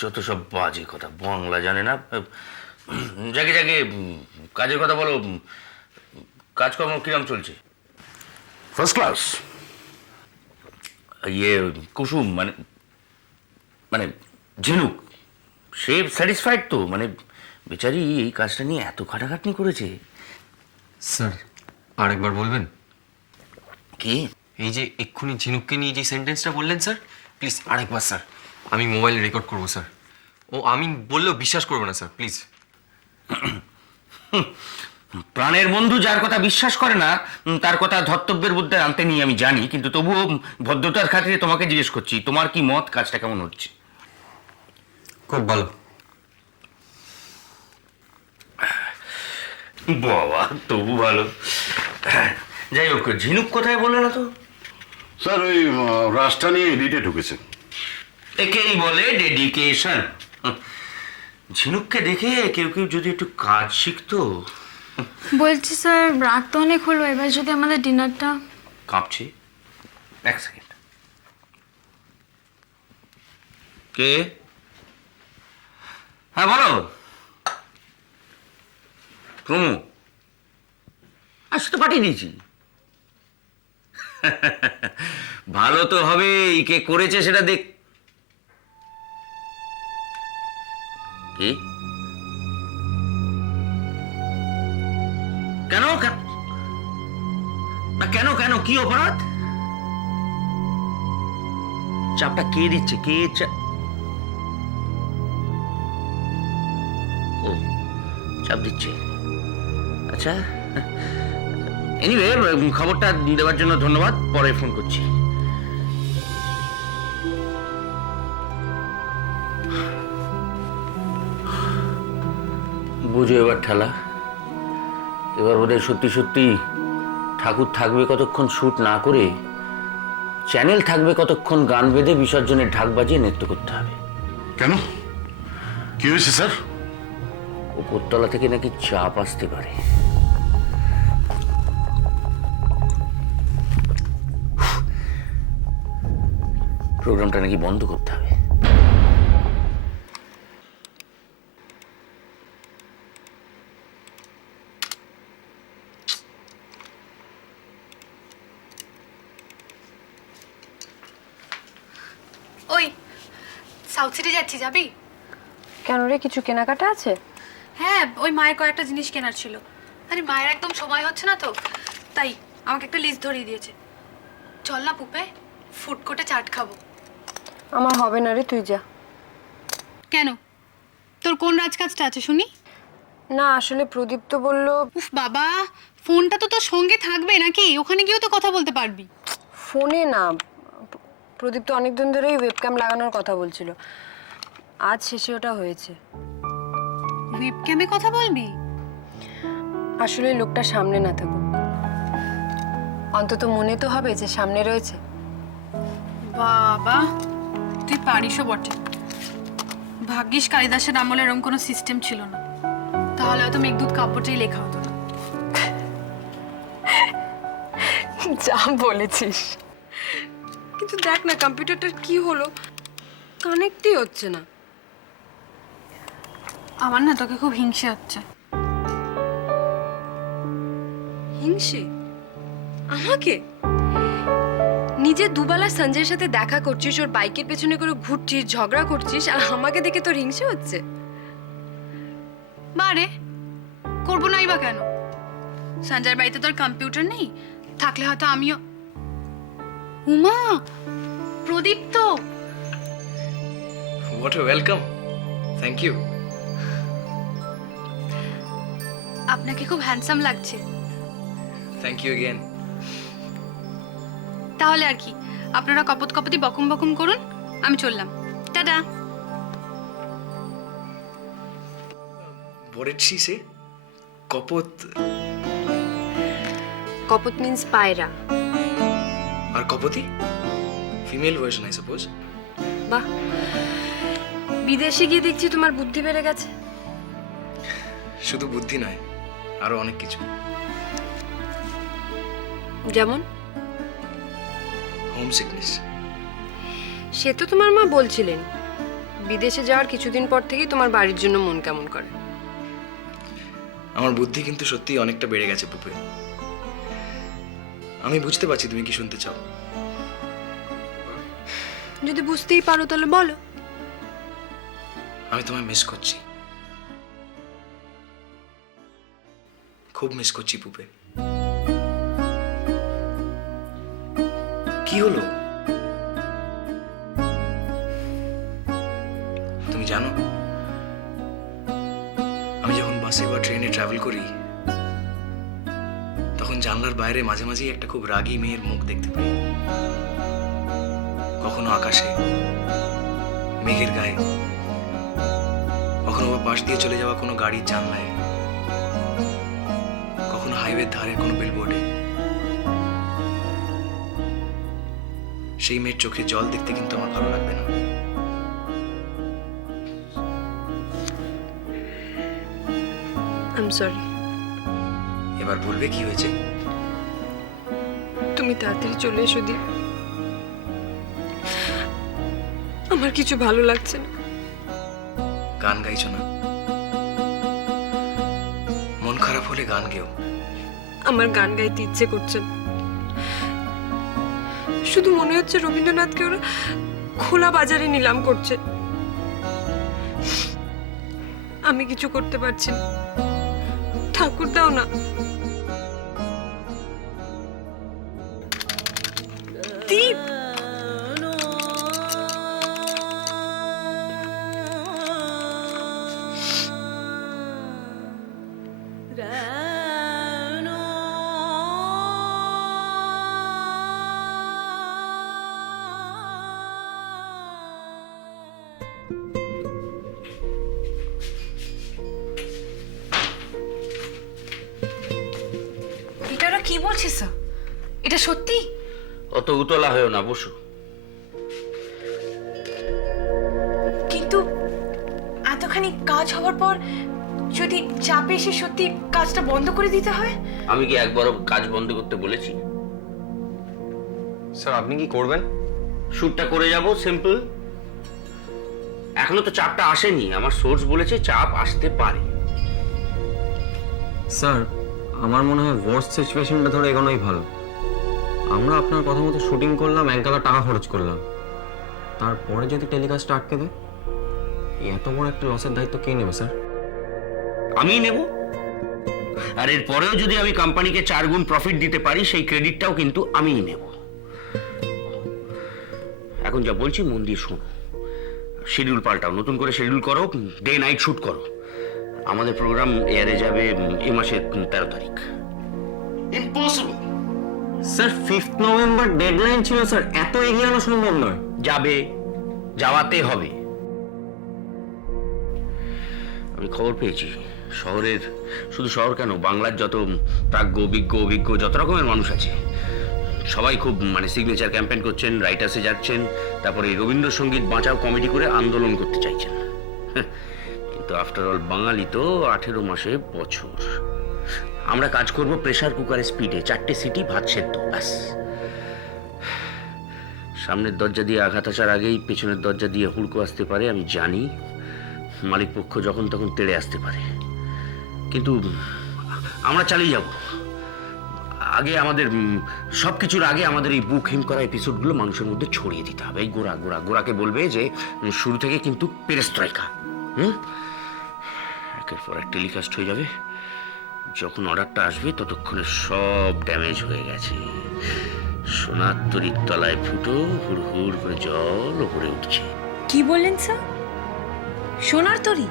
যত সব বাজে কথা, বাংলা জানে না। যাকে যাকে কাজের কথা বলো। কাজকর্ম কিরম চলছে? First class. ইয়ে কুসুম মানে মানে ঝিনুক, সে স্যাটিসফাইড তো? মানে বেচারি এই কাজটা নিয়ে এত খাটাখাটনি করেছে। স্যার আরেকবার বলবেন? কি? এই যে এক্ষুনি ঝিনুককে নিয়ে যে সেন্টেন্সটা বললেন স্যার, প্লিজ আরেকবার স্যার। আমি মোবাইলে রেকর্ড করবো স্যার। ও আমি বললেও বিশ্বাস করবে না স্যার, প্লিজ। প্রাণের বন্ধু যার কথা বিশ্বাস করে না তার কথা ধর্তব্যের মধ্যে আনতে নিয়ে আমি জানি, কিন্তু তবুও ভদ্রতার খাতিরে তোমাকে জিজ্ঞেস করছি, তোমার কি মত? কাজটা কেমন হচ্ছে? খুব ভালো। বাবা, তবু ভালো। যাই হোক, ঝিনুক কোথায় বললে না তো? স্যার ওই রাজটা নিয়ে এডিটে ঢুকেছে। একেই বলে ডেডিকেশন। ঝিনুককে দেখে কেউ কেউ যদি একটু কাজ শিখতো। বলছি স্যার, রাত তো অনেক হলো, এবার যদি আমাদের ডিনারটা। কাঁপছি, এক সেকেন্ড। কে? হ্যাঁ বলো। প্রমু, আজ তো পাঠিয়ে দিয়েছি। ভালো তো হবে, কে করেছে সেটা দেখ। কি? কেন না, কেন কেন কি অপরাধ? চাপটা কে দিচ্ছে? কে ও চাপ দিচ্ছে? আচ্ছা, এনিওয়ে, খবরটা দেওয়ার জন্য ধন্যবাদ। পরে ফোন করছি। বুঝো এবার ঠেলা। এবার বোধহয় সত্যি সত্যি ঠাকুর থাকবে কতক্ষণ শুট না করে, চ্যানেল থাকবে কতক্ষণ গান বেঁধে বিসর্জনের ঢাক বাজিয়ে নৃত্য করতে হবে। কেন, কি হয়েছে স্যার? উপরতলা থেকে নাকি চাপ আসতে পারে। প্রোগ্রামটা নাকি বন্ধ করতে হবে। ওই সাউথ সিটি যাচ্ছি, যাবি? কেন রে, কিছু কেনাকাটা আছে? হ্যাঁ, ওই মায়ের কয়েকটা জিনিস কেনার ছিল। আরে মায়ের একদম সময় হচ্ছে না তো, তাই আমাকে একটা লিস্ট ধরিয়ে দিয়েছে। চল না পুপে, ফুড কোর্টে চাট খাবো। আমার হবে না রে, তুই যা। কেন, তোর কোন রাজকাজটা আছে শুনি? না আসলে প্রদীপ তো বলল। উফ বাবা, ফোনটা তো তোর সঙ্গে থাকবে নাকি? ওখানে গিয়েও তো কথা বলতে পারবি। ফোনে না, প্রদীপ তো অনেকদিন ধরেই ওয়েবক্যাম লাগানোর কথা বলছিল, আজ শেষে ওটা হয়েছে। ওয়েবক্যামে কথা বলবি? আসলে লোকটা সামনে না থাকুক, অন্তত মনে তো হবে যে সামনে রয়েছে। বাবা, তুই পারিসও বটে। ভাগ্যিস কালিদাসের আমলে এরকম কোনো সিস্টেম ছিল না, তাহলে হয়তো মেঘদূত কাব্যটাই লেখা হতো না। যা বলেছিস, কিন্তু দেখ না কম্পিউটারটার কি হলো, কানেক্টই হচ্ছে না। আমার না তোকে খুব হিংসে হচ্ছে। হিংসে? আমাকে? নিজে দুবেলা সঞ্জয়ের সাথে দেখা করছিস, ওর বাইকের পেছনে করে ঘুরছিস, ঝগড়া করছিস, আর আমাকে দেখে তোর হিংসে হচ্ছে? বারে, করবো নাই বা কেন? সঞ্জয়ের বাড়িতে তোর কম্পিউটার নেই, থাকলে হয়তো আমিও। উমা, প্রদীপ তো। What a welcome. Thank you. আপনাকে খুব হ্যান্ডসাম লাগছে। Thank you again. তাহলে আর কি, আপনারা কপত কপতি বকম বকম করুন, আমি চললাম। Tata. What did she say? Kopot কপত মিন্স পায়রা। আর Kopoti? Female version, I suppose. বাহ, বিদেশে গিয়ে দেখছি তোমার বুদ্ধি বেড়ে গেছে। শুধু বুদ্ধি নয়, আরো অনেক কিছু। যেমন? Home sickness. সে তো তোমার মা বলছিলেন, বিদেশে যাওয়ার কিছুদিন পর থেকেই তোমার বাড়ির জন্য মন কেমন করে। আমার বুদ্ধি কিন্তু সত্যি অনেকটা বেড়ে গেছে পুপে। আমি বুঝতে পারছি তুমি কি শুনতে চাও। যদি বুঝতেই পারো তাহলে বলো। আমি তোমায় মিস করছি, খুব মিস করছি পুপে। কি হলো? তুমি জানো, আমি যখন বাসে বা ট্রেনে ট্রাভেল করি তখন জানলার বাইরে মাঝে মাঝেই একটা খুব রাগী মেয়ের মুখ দেখতে পাই। কখনো আকাশে, মেঘের গায়ে, কখনো বা পাশ দিয়ে চলে যাওয়া কোনো গাড়ির জানলায়, কখনো হাইওয়ের ধারের কোনো বিলবোর্ডে। সেই মেয়ের চোখে জল দেখতে কিন্তু আমার ভালো লাগবে না। I am sorry. এবার বলবে কি হয়েছে? তুমি তাড়াতাড়ি চলে এসো দি, আমার কিছু ভালো লাগছে না। গান গাইছো না? মন খারাপ হলে গান গেও। আমার গান গাইতে ইচ্ছে করছে না। শুধু মনে হচ্ছে রবীন্দ্রনাথকে ওরা খোলা বাজারে নিলাম করছে। আমি কিছু করতে পারছি না। ঠাকুর দাও না। দীপ, এটা ওরা কি বলছিস? এটা সত্যি? অত উতলা হয়েও না, বসো। কিন্তু এতখানি কাজ হওয়ার পর যদি চাপে এসে সত্যি কাজটা বন্ধ করে দিতে হয়? আমি কি একবারও কাজ বন্ধ করতে বলেছি? স্যার আপনি কি করবেন? শ্যুটটা করে যাব, সিম্পল। এখনো তো চাপটা আসেনি। আমার সোর্স বলেছে চাপ আসতে পারে। স্যার আমার মনে হয় ওয়ার্স্ট সিচুয়েশনটা ধরে এগোনোই ভালো। আমরা আপনার কথা মতো শুটিং করলাম, 1 গাদা টাকা খরচ করলাম, তারপরে যদি টেলিকাস্টটা আটকে দেয়, এত বড় একটা লসের দায়িত্ব কে নেবে স্যার? আমিই নেব। আর এর পরেও যদি আমি কোম্পানিকে 4 গুণ প্রফিট দিতে পারি, সেই ক্রেডিটটাও কিন্তু আমিই নেব। এখন যা বলছি মন দিয়ে শোনো। শিডিউল পাল্টাও, নতুন করে শিডিউল করো, ডে নাইট শুট করো। আমাদের প্রোগ্রাম এয়ারে যাবে এই মাসের 13 তারিখ। ইম্পসিবল। স্যার 5 নভেম্বর ডেডলাইন ছিল স্যার, এত এগিয়ে আনা সম্ভব নয়। যাবে, যাওয়াতে হবে। আমি খবর পেয়েছি শহরের, শুধু শহর কেন, বাংলার যত প্রাজ্ঞ অভিজ্ঞ যত রকমের মানুষ আছে, সবাই খুব সিগনেচার ক্যাম্পেইন করছেন, রাইটার্সে যাচ্ছেন, তারপরে রবীন্দ্রসঙ্গীত বাঁচাও কমিটি করে আন্দোলন করতে চাইছেন। কিন্তু আফটার অল বাঙালি তো 18 মাসে বছর। আমরা কাজ করব প্রেসার কুকারের স্পিডে, 4টে সিটি, ভাত সেদ্ধ, ব্যাস। সামনের দরজা দিয়ে আঘাত আসার আগেই পেছনের দরজা দিয়ে হুড়কো আসতে পারে, আমি জানি। মালিক পক্ষ যখন তখন তেড়ে আসতে পারে, কিন্তু আমরা চালিয়ে যাব। আগে আমাদের সবকিছুর আগে আমাদের এই বুক হিম করা এপিসোডগুলো মানুষের মধ্যে ছড়িয়ে দিতে হবে। এই গোড়াকে বলবে যে শুরু থেকে কিন্তু পেরেস্ট্রয়কা। একের পর এক টেলিকাস্ট হয়ে যাবে। যখন অর্ডারটা আসবে ততক্ষণে সব ড্যামেজ হয়ে গেছে। সোনার তরির তলায় ফুটো হুড় করে জল ওপরে উঠছে। কি বললেন স্যার? সোনার তরী?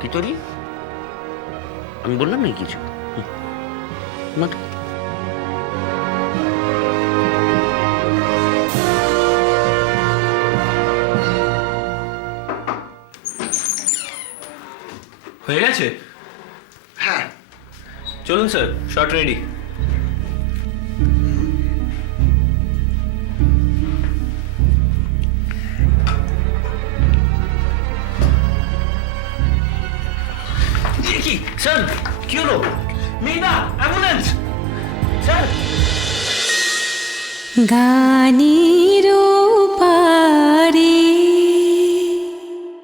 কি তরি? আমি বললাম না কিছু। হয়ে গেছে? হ্যাঁ, চলুন স্যার, শর্ট রেডি। কি স্যার, কি হলো? Mina, ambulance sir. গানের পারে